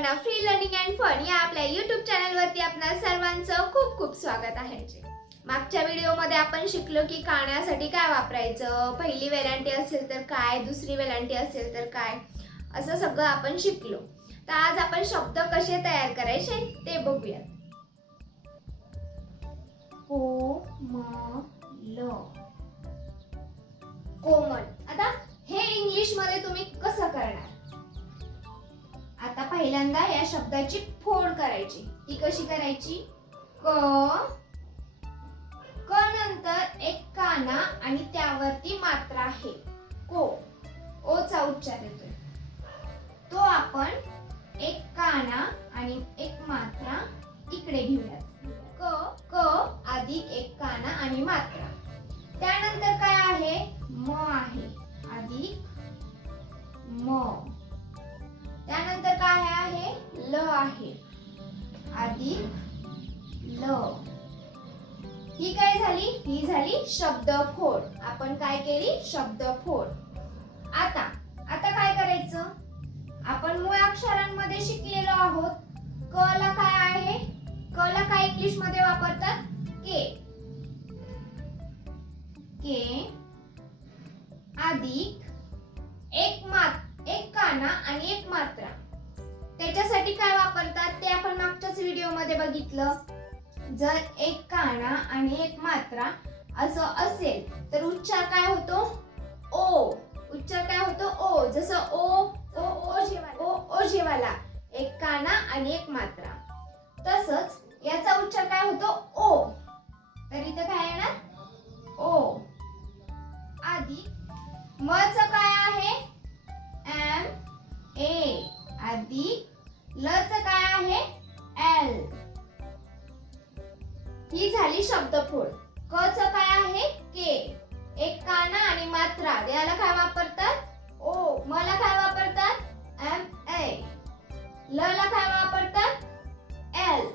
सर्वांना free learning and fun या आपल्या युट्यूब चॅनलवरती आपल्या सर्वांचं खूप खूप स्वागत आहे. मागच्या व्हिडिओमध्ये आपण शिकलो की काण्यासाठी काय वापरायचं पहिली वेलांटी असेल तर काय दुसरी वेलांटी असेल तर काय असं सगळं आपण शिकलो. तर आज आपण शब्द कसे तयार करायचे ते बघूयात. कोमल. कोमल. आता हे इंग्लिशमध्ये तुम्ही कसं करणार? आता पहिल्यांदा या शब्दाची फोड करायची. ती कशी करायची? क क नंतर एक काना आणि त्यावरती मात्रा आहे. को. ओचा उच्चार येतोय. तो आपण एक काना आणि एक मात्रा इकडे घेऊयात. क क अधिक एक काना आणि मात्रा. त्यानंतर काय आहे? म आहे. अधिक म. त्यानंतर काय आहे? ल आहे. अधिक ल. ही काय झाली? ही झाली शब्दफोड. आपण काय केली? शब्दफोड. आता आता काय करायचं? आपण मूळ अक्षरांमध्ये शिकलेलो आहोत. क ला काय आहे? क ला काय इंग्लिशमध्ये वापरतात? के. के. अधिक पाना आणि एक मात्रा. त्याच्यासाठी काय वापरतात? ते आपण मागच्याच व्हिडिओमध्ये बघितलं. जर एक काना आणि एक मात्रा असं असेल तर उच्चार काय होतो? शब्दफोड. क च काय आहे? के. एक काना आणि मात्रा. याला काय वापरतात? ओ. मला काय वापरतात? एम. ए. ल ला काय वापरतात? एल.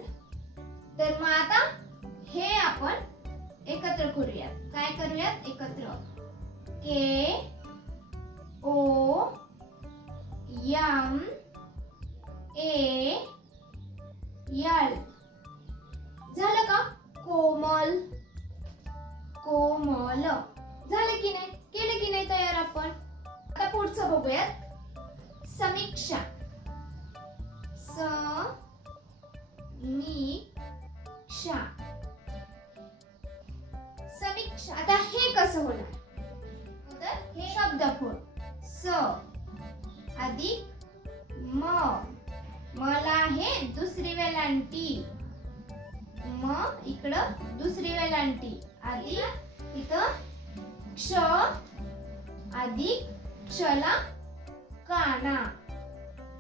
तर मग आता हे आपण एकत्र करूयात. काय करूयात? एकत्र. K. O. M. A. L. Komal. Komal. झालं की नाही? केलं की नाही तयार आपण? आता पुढचं बघूयात. समीक्षा. स मी क्षा समीक्षा. आता हे कसं होणार? तर हे शब्दफोड. स. अधिक म. मला आहे दुसरी वेलांटी मग इकडं दुसरी वेलांटी. आधी इथं क्ष अधिक क्षला काना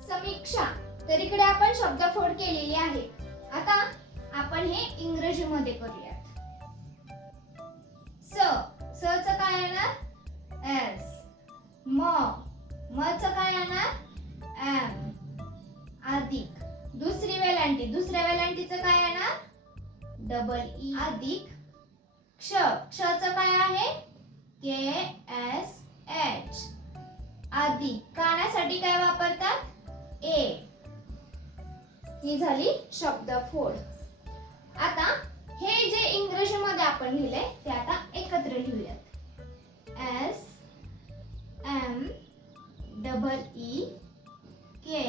समीक्षा. तर इकडे आपण शब्दफोड केलेली आहे. आता आपण हे इंग्रजीमध्ये करूयात. स. स च काय येणार? एस. म. म च डबल ई अधिक क्ष. क्षच काय आहे? के एस एच अधिक. कानासाठी काय वापरतात? ए ही झाली शब्दफोड. आता हे जे इंग्रजीमध्ये आपण लिहिलंय ते आता एकत्र लिहूयात. S M double E K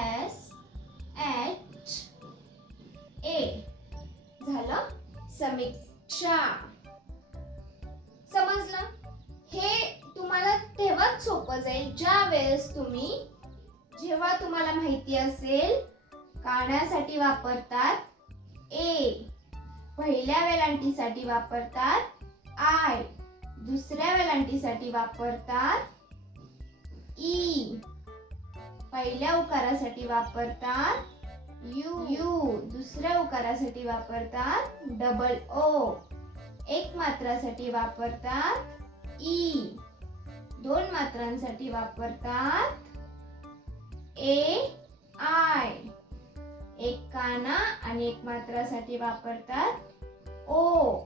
S H झालं? समीक्षा. समजलं? हे तुम्हाला तेव्हाच सोपं जाईल. ज्या वेळेस तुम्ही जेव्हा तुम्हाला माहिती असेल काढण्यासाठी वापरतात ए पहिल्या वेलांटीसाठी वापरतात आय दुसऱ्या वेलांटीसाठी वापरतात ई पहिल्या उकारासाठी वापरतात यू यू दुसऱ्या उकारासाठी वापरतात डबल ओ एक मात्रासाठी वापरतात ई दोन मात्रांसाठी वापरतात ए आय एक काना आणि एक मात्रासाठी वापरतात ओ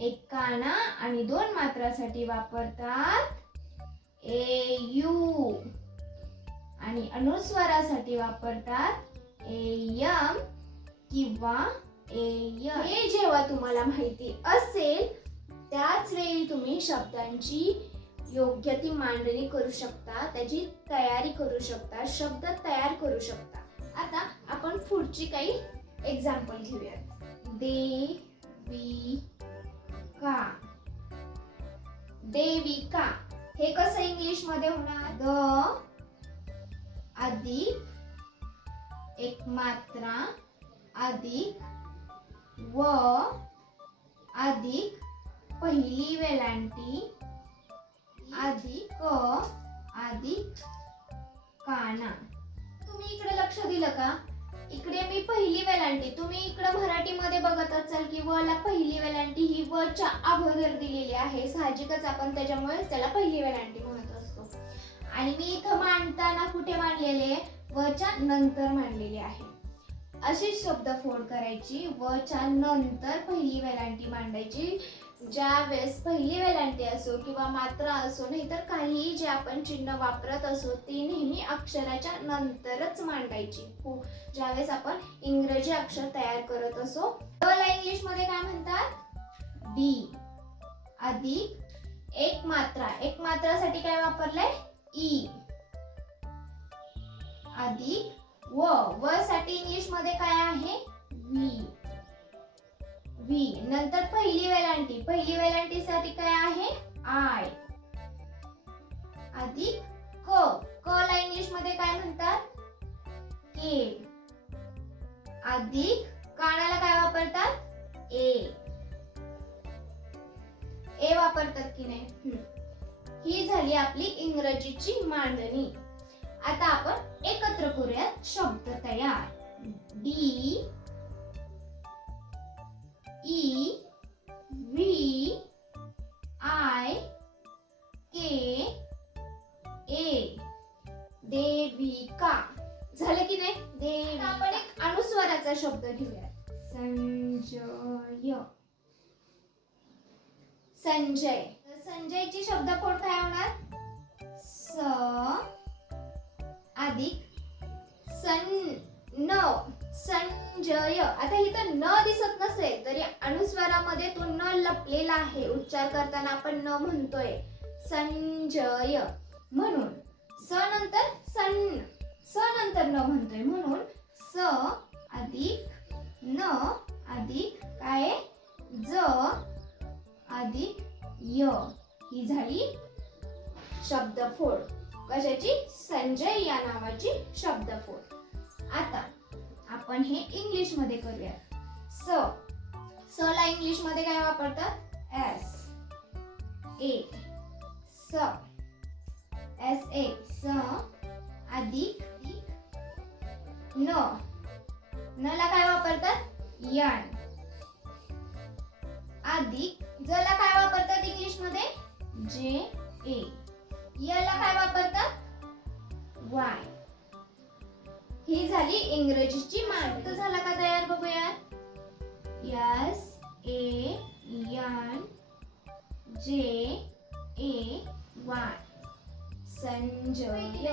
एक काना आणि दोन मात्रासाठी वापरतात ए यू आणि अनुस्वारासाठी वापरतात ए यम किंवा एय हे जेव्हा तुम्हाला माहिती असेल त्याच वेळी तुम्ही शब्दांची योग्य ती मांडणी करू शकता त्याची तयारी करू शकता शब्द तयार करू शकता. आता आपण पुढची काही एक्झाम्पल घेऊयात. देविका देविका हे कसं इंग्लिशमध्ये होणार? द अधिक एक मात्रा अधिक व अधिक पहिली वेलांटी अधिक अधिक काना. तुम्ही इकडे लक्ष दिलं का? इकडे मी पहिली वेलांटी तुम्ही इकडे मराठीमध्ये बघत असाल की व ला पहिली वेलांटी ही व च्या अगोदर दिलेली आहे. साहजिकच आपण त्याच्यामुळे त्याला पहिली वेलांटी म्हणत असतो. आणि मी इथं मांडताना कुठे मांडलेले? व च्या नंतर मांडलेली आहे. असेच शब्द फोड करायची व च्या नंतर पहिली वेलांटी मांडायची. ज्या वेळेस पहिली वेलांटी असो किंवा मात्रा असो नाही तर काहीही जे आपण चिन्ह वापरत असो ती नेहमी अक्षराच्या नंतरच मांडायची. हो, ज्यावेळेस आपण इंग्रजी अक्षर तयार करत असो. ला इंग्लिशमध्ये काय म्हणतात? डी. अधिक एक मात्रा. एक मात्रासाठी काय वापरलंय? ई. अधिक व. व साठी व्ही नंतर पहिली वेलांटी. पहिली वेलांटी साठी काय आहे? आय अधिक क क ला इंग्लिशमध्ये काय म्हणतात? के अधिक कानाला काय वापरतात? ए ए वापरतात की नाही? ही झाली आपली इंग्रजीची मांडणी. आता आपण एकत्र करूयात शब्द तयार. D E V I K A Devika. झालं की नाही? देविका. आपण एक अनुस्वाराचा शब्द घेऊया संजय. संजय. संजयची शब्दकोड काय होणार स अधिक सन न संजय आता इथं न दिसत नसेल तरी अनुस्वारामध्ये तो न लपलेला आहे. उच्चार करताना आपण न म्हणतोय. संजय. म्हणून स नंतर सन स नंतर न म्हणतोय. म्हणून स अधिक न अधिक काय? ज अधिक य. ही झाली शब्दफोड. कशाची? संजय या नावाची शब्दफोड. आता आपण हे इंग्लिशमध्ये करूया स स ला इंग्लिशमध्ये काय वापरतात? एस ए स एस ए स अधिक न न ला काय वापरतात? यन अधिक ज ला काय वापरतात इंग्लिशमध्ये जे ए याला ला काय वापरतात? वाय ही झाली इंग्रजीची मांडणी. झाला का तयार बघूया यस ए यन जे ए वाय संजय.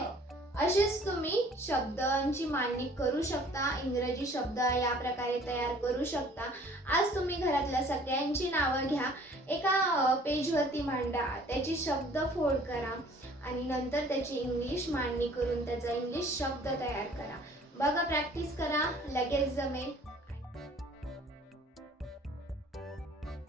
असेच तुम्ही शब्दांची मांडणी करू शकता इंग्रजी शब्द या प्रकारे तयार करू शकता. आज तुम्ही घरातल्या सगळ्यांची नावं घ्या. एका पेजवरती मांडा. त्याची शब्द फोड करा. आणि नंतर त्याची इंग्लिश मांडणी करून त्याचा इंग्लिश शब्द तयार करा. बघा प्रॅक्टिस करा लगेच जमेल.